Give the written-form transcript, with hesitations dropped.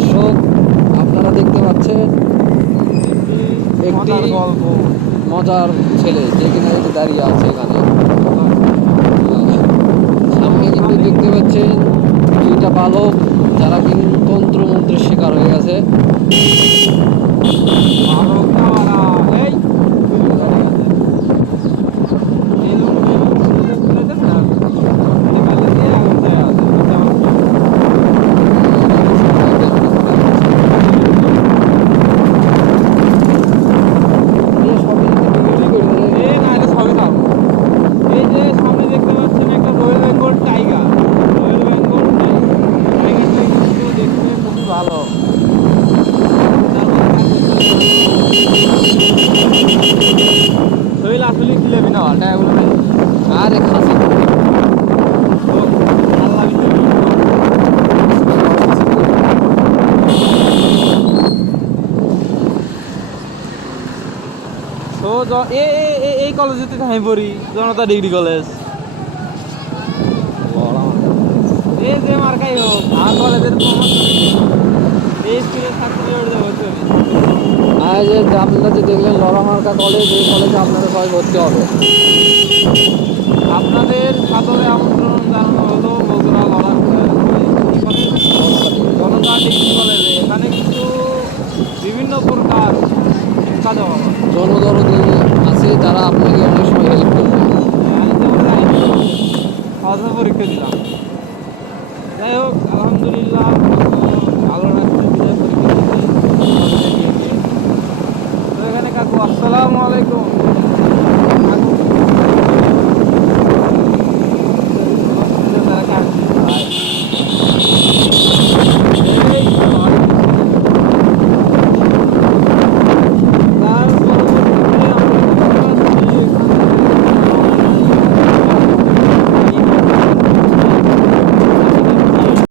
দর্শক, আপনারা দেখতে পাচ্ছেন একটি গল্প। মজার ছেলে যে কিনা এই যে দাঁড়িয়ে আছে এখানে। সামনে কিন্তু দেখতে পাচ্ছেন দুইটা বালক যারা কিন্তু তন্ত্রমন্ত্রের শিকার হয়ে গেছে। এই বেলুন বেলুন খুলে দেন না, বেলুন দিয়ে আগুন দেওয়া আছে। এই না, এটা সবই থাম। এই যে সামনে দেখতে পাচ্ছেন একটা royal Bengal tiger. Royal Bengal টাইগারটা কিন্তু দেখতে খুবই ভালো। শরীর আসলে খিলেবি না টাকাগুলো নেই। আরে খাসি আল্লাহ তো এই কলেজেতে আমি পড়ি, জনতা ডিগ্রি কলেজ। এই যে মার্কাই হোক, আর কলেজের এই স্কুলের ছাত্র যাবো। আর যে আপনারা যে দেখলেন লড়া মার্কা কলেজ, এই কলেজে আপনারা সবাই ভর্তি হবে। আপনাদের সাদরে আমন্ত্রণ জানানো হলো বগুড়া লড়া